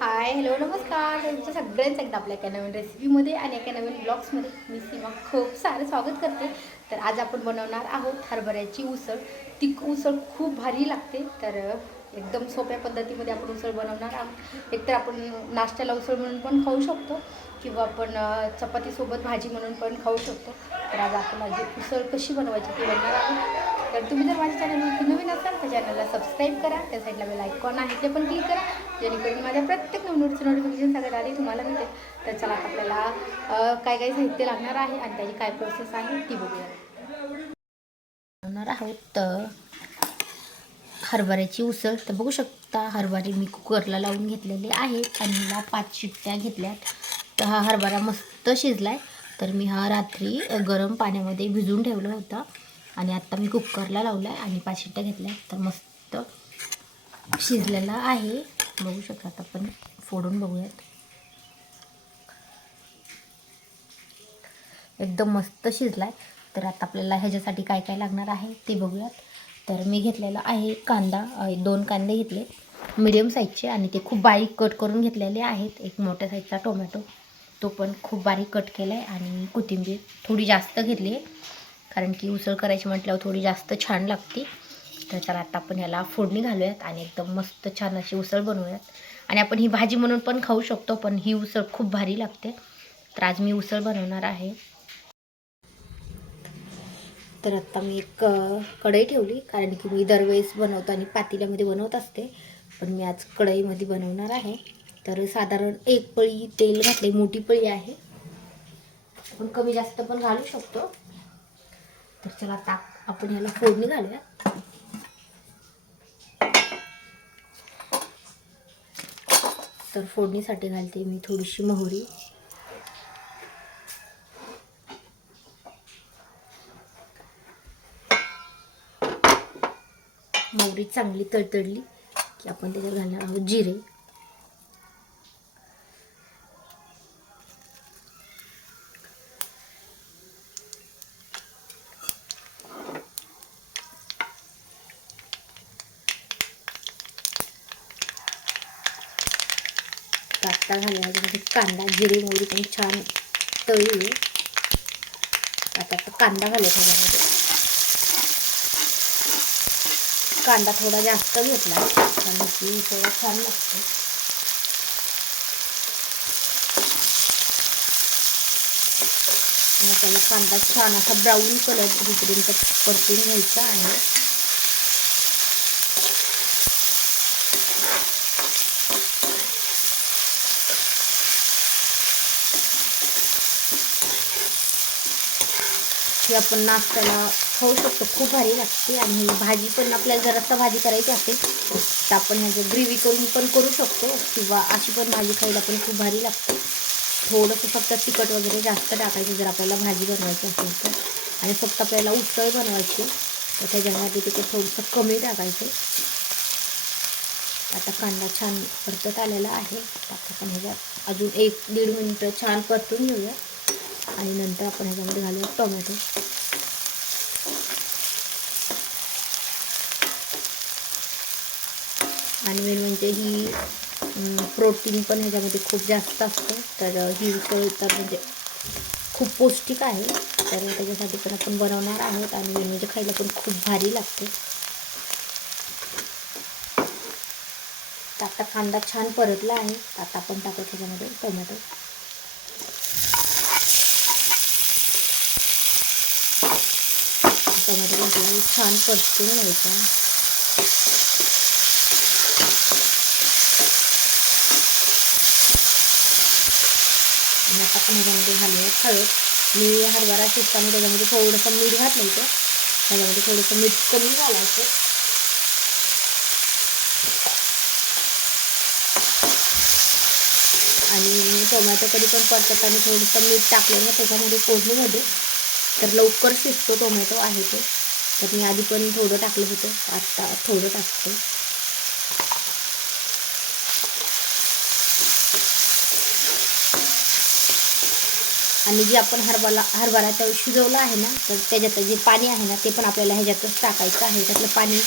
Hi hello नमस्कार. तुमचं सगळ्यांचं एकदा आपल्या एका नवीन रेसिपीमध्ये आणि एका नवीन ब्लॉग्समध्ये मी सीमा खूप सारं स्वागत करते. तर आज आपण बनवणार आहोत हरभऱ्याची उसळ. ती उसळ खूप भारी लागते तर एकदम सोप्या पद्धतीमध्ये आपण उसळ बनवणार आहोत. एकतर आपण नाश्त्याला उसळ म्हणून पण खाऊ शकतो किंवा आपण चपातीसोबत भाजी म्हणून पण खाऊ शकतो. तर आज आपण माझी उसळ कशी बनवायची ती बनवणार आहोत. तर तुम्ही जर माझ्या चॅनलवरती नवीन असाल तर चॅनलला सबस्क्राईब करा. त्या साईडला बेल आयकॉन आहे ते पण क्लिक करा. जेणेकरून माझ्या प्रत्येक नवीन नोटिफिकेशन सगळ्यात आधी तुम्हाला मिळते तर चला आता आपल्याला काय काय साहित्य लागणार आहे आणि त्याची काय प्रोसेस आहे ती बघूया. बनवणार आहोत तर हरभऱ्याची उसळ. तर बघू शकता हरभरे मी कुकरला लावून घेतलेले आहेत आणि मला पाच शिट्ट्या घेतल्यात. तर हा हरभरा मस्त शिजला आहे तर मी हा रात्री गरम पाण्यामध्ये भिजून ठेवला होता. आणि आत्ता मी कुकरला लावला आहे आणि पाच शिट्ट्या घेतल्या तर मस्त शिजलेला आहे. बघू शकतात आता आपण फोडून बघूयात. एकदम मस्त शिजला आहे तर आता आपल्याला ह्याच्यासाठी काय काय लागणार आहे ते बघूयात. तर मी घेतलेला आहे कांदा दोन कांदे घेतले. मिडियम साईजचे आणि ते खूप बारीक कट करून घेतलेले आहेत. एक मोठ्या साईजचा टोमॅटो. तो पण खूप बारीक कट केला आहे आणि कोथिंबीर थोडी जास्त घेतली आहे. कारण की उसळ करायची म्हटल्यावर थोडी जास्त छान लागते. तर चला आता आपण ह्याला फोडणी घालूयात आणि एकदम मस्त छान अशी उसळ बनवूयात. आणि आपण ही भाजी म्हणून पण खाऊ शकतो पण ही उसळ खूप भारी लागते. तर आज मी उसळ बनवणार आहे. तर आत्ता मी एक कढई ठेवली कारण की मी दरवेळेस बनवताना पातेल्यामध्ये बनवत असते. पण मी आज कढईमध्ये बनवणार आहे. तर साधारण एक पळी तेल घातले मोठी पळी आहे. आपण कमी जास्त पण घालू शकतो. तर चला आता आपण ह्याला फोडणी घालूया. तर फोडणीसाठी घालते मी थोडीशी मोहरी. मोहरी चांगली तडतडली की आपण त्याच्यात घालणार आहोत जिरे. कांदा घालूया त्यामध्ये कांदा जिरे मोहरी पण छान तळली आता कांदा घालूया त्याच्यामध्ये कांदा थोडा जास्त घेतला कारण की थोडा छान लागतो. त्याला कांदा छान असा ब्राऊन कलर होईपर्यंत परतून घ्यायचा आहे. ही आपण नाश्त्याला खाऊ शकतो. खूप भारी लागते आणि भाजी पण आपल्याला जर रस्सा भाजी करायची असेल तर आपण ह्याचं ग्रेव्ही करून पण करू शकतो किंवा अशी पण भाजी खायला पण खूप भारी लागते. थोडंसं फक्त तिखट वगैरे जास्त टाकायचं जर आपल्याला भाजी बनवायची असेल तर. आणि फक्त आपल्याला उसळ बनवायची तर त्याच्यामध्ये तिथे थोडंसं कमी टाकायचं. आता कांदा छान परतत आलेला आहे. आता आपण ह्याच्यात अजून एक दीड मिनटं छान परतून घेऊया. आणि नंतर आपण ह्याच्यामध्ये घालूया टोमॅटो. आणि मेन म्हणजे ही प्रोटीन पण ह्याच्यामध्ये खूप जास्त असतं. तर ही तर म्हणजे खूप पौष्टिक आहे. तर त्याच्यासाठी पण आपण बनवणार आहोत आणि मेन म्हणजे खायला पण खूप भारी लागते. तर आता कांदा छान परतला आहे. आता आपण टाकू त्याच्यामध्ये टोमॅटो. त्याच्यामध्ये छान परतून घ्यायचा. आणि आता आपण ह्याच्यामध्ये घालूया हळद. मी हरभरा शिजताना त्याच्यामध्ये थोडंसं मीठ घातलं होतं. त्याच्यामध्ये थोडंसं मीठ कमी घालायचं. आणि टोमॅटो कधी पण परतताना थोडंसं मीठ टाकलं ना त्याच्यामध्ये फोडणीमध्ये तर लवकर शिजतो टोमॅटो आहे तो. तर मी आधी पण थोडं टाकलं होतं आत्ता थोडं टाकते. आणि जे आपण हरभरा हरभरा त्या शिजवलं आहे ना तर त्याच्यात जे पाणी आहे ना ते पण आपल्याला ह्याच्यातच टाकायचं आहे. त्यातलं पाणी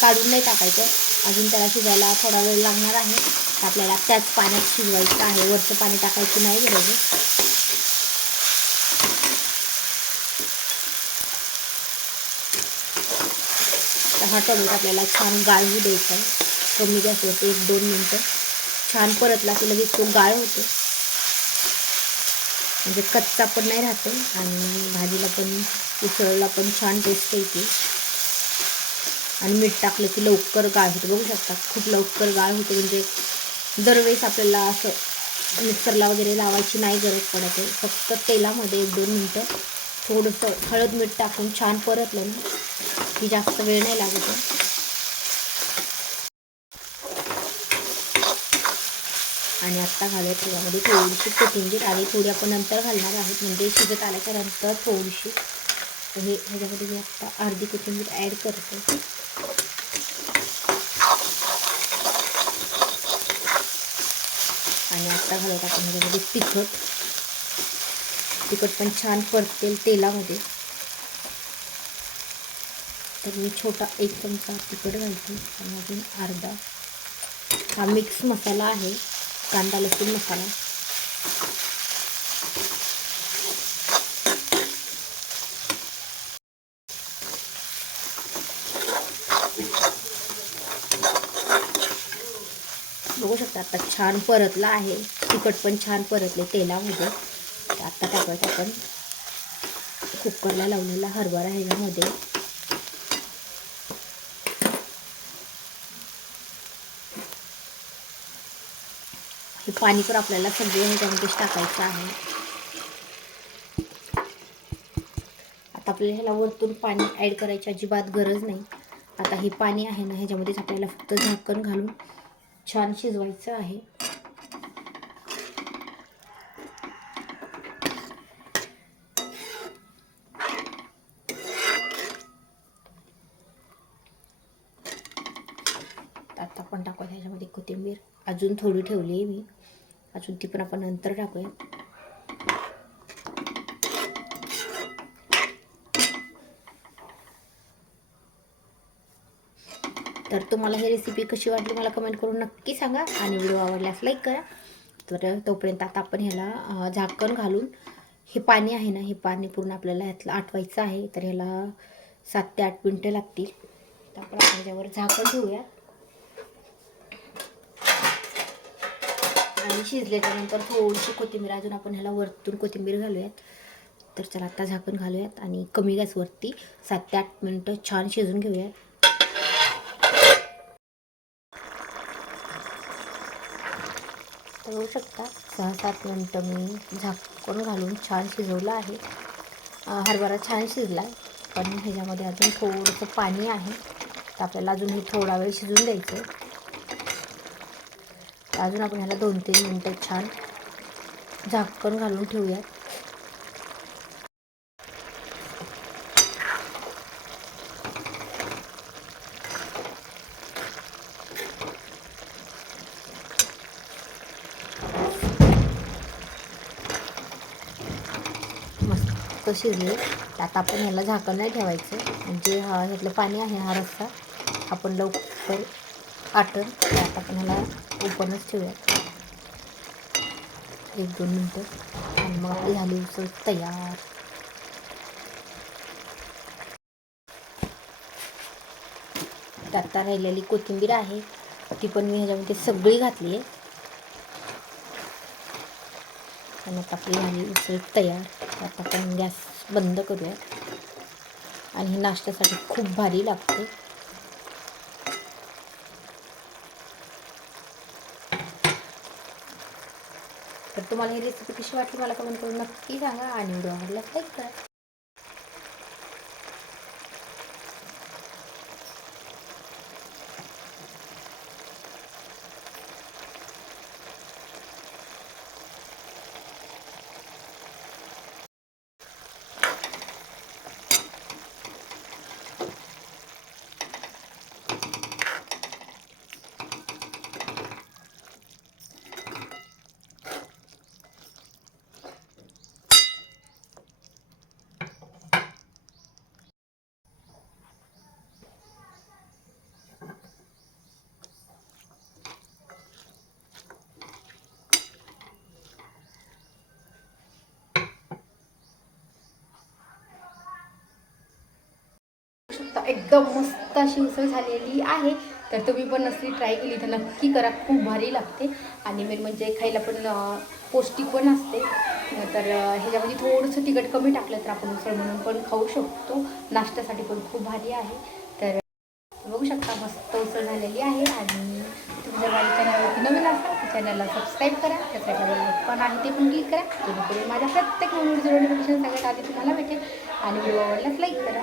काढून नाही टाकायचं. अजून त्याला शिजायला थोडा वेळ लागणार आहे. आपल्याला त्याच पाण्यात शिजवायचं आहे. वरचं पाणी टाकायचं नाही गरज हा टोमॅटो आपल्याला छान गाळू द्यायचा आहे. कमी गॅसवरती एक दोन मिनटं छान परतला की लगेच तो गाळ होतो. म्हणजे कच्चा पण नाही राहतो आणि भाजीला पण उसळला पण छान टेस्ट येते. आणि मीठ टाकलं की लवकर गाळ होतं. बघू शकता खूप लवकर गाळ होते. म्हणजे दरवेळेस आपल्याला असं मिक्सरला वगैरे लावायची नाही गरज पडत आहे. फक्त तेलामध्ये एक दोन मिनटं थोडंसं हळद मीठ टाकून छान परतलं ना की जास्त वेळ नाही लागत. आणि आत्ता घालूया त्याच्यामध्ये थोडीशी कोथिंबीर आणि थोडी आपण नंतर घालणार आहोत म्हणजे शिजत आल्याच्यानंतर थोडीशी. तर हे ह्याच्यामध्ये मी आत्ता अर्धी कोथिंबीर ॲड करते. आणि आत्ता घालत आपण ह्याच्यामध्ये तिखट. तिखट पण छान परतेल तेलामध्ये. तर मी छोटा एक चमचा तिखट घालते आणि अजून अर्धा हा मिक्स मसाला आहे कांदा लसूण मसाला. बघू शकता आता छान परतला आहे. तिखट पण छान परतले तेलामध्ये. आता टाकायचं आपण कुकरला लावलेला हरभरा ह्याच्यामध्ये. पाणी पण आपल्याला सगळे ह्याच्यामध्येच टाकायचं आहे. आता आपल्याला ह्याला वरतून पाणी ॲड करायची अजिबात गरज नाही. आता हे पाणी आहे ना ह्याच्यामध्येच आपल्याला फक्त झाकण घालून छान शिजवायचं आहे. आता आपण टाकूया ह्याच्यामध्ये कोथिंबीर. अजून थोडी ठेवली आहे मी. अजून ती पण आपण नंतर टाकूया. तर तुम्हाला ही रेसिपी कशी वाटली मला कमेंट करून नक्की सांगा आणि व्हिडिओ आवडल्यास लाईक करा. तर तोपर्यंत आता आपण ह्याला झाकण घालून हे पाणी आहे ना हे पाणी पूर्ण आपल्याला ह्यातलं आटवायचं आहे. तर ह्याला सात ते आठ मिनटं लागतील. तर आपण ह्याच्यावर झाकण ठेवूया. आणि शिजल्याच्या नंतर थोडीशी कोथिंबीर अजून आपण ह्याला वरतून कोथिंबीर घालूयात. तर चला आता झाकण घालूयात आणि कमी गॅसवरती सात ते आठ मिनटं छान शिजून घेऊयात. तर शकता सहा सात मिनटं मी झाकण घालून छान शिजवलं आहे. हरभरा छान शिजला आहे पण ह्याच्यामध्ये अजून थोडंसं पाणी आहे. तर आपल्याला अजून हे थोडा वेळ शिजून द्यायचं अजून आपण ह्याला दोन तीन मिनटं छान झाकण घालून ठेवूयात. मस्त शिजले. आता आपण ह्याला झाकण नाही ठेवायचं. म्हणजे हा ह्यातलं पाणी आहे हा रस्सा. आपण लवकर आटण. आता आपण ह्याला ओपनच ठेवूया एक दोन मिनटं. आणि मग आपली झाली उसळ तयार आता राहिलेली कोथिंबीर आहे. ती पण मी ह्याच्यामध्ये सगळी घातली आहे. आणि आता आपली झाली उसळ तयार. आता आपण गॅस बंद करूया आणि ही नाश्त्यासाठी खूप भारी लागते. तर तुम्हाला ही रेसिपी कशी वाटली मला कमेंट करून नक्की सांगा आणि व्हिडिओ आवडल्यास लाईक करा. एकदम मस्त अशी उसळ झालेली आहे. तर तुम्ही पण असली ट्राय केली तर नक्की करा. खूप भारी लागते. आणि मेन म्हणजे खायला पण पौष्टिक पण असते. तर ह्याच्यामध्ये थोडंसं तिखट कमी टाकलं तर आपण उसळ म्हणून पण खाऊ शकतो. नाश्त्यासाठी पण खूप भारी आहे. तर बघू शकता मस्त उसळ झालेली आहे. आणि तुम्ही जर माझ्या चॅनलवरती नवीन असाल तर चॅनलला सबस्क्राईब करा. त्यासाठी पण आहे ते पण क्लिक करा. जेणेकरून माझ्या प्रत्येक नोटिफिकेशन सगळ्यात आधी तुम्हाला भेटेल. आणि व्हिडिओ आवडल्यास लाईक करा.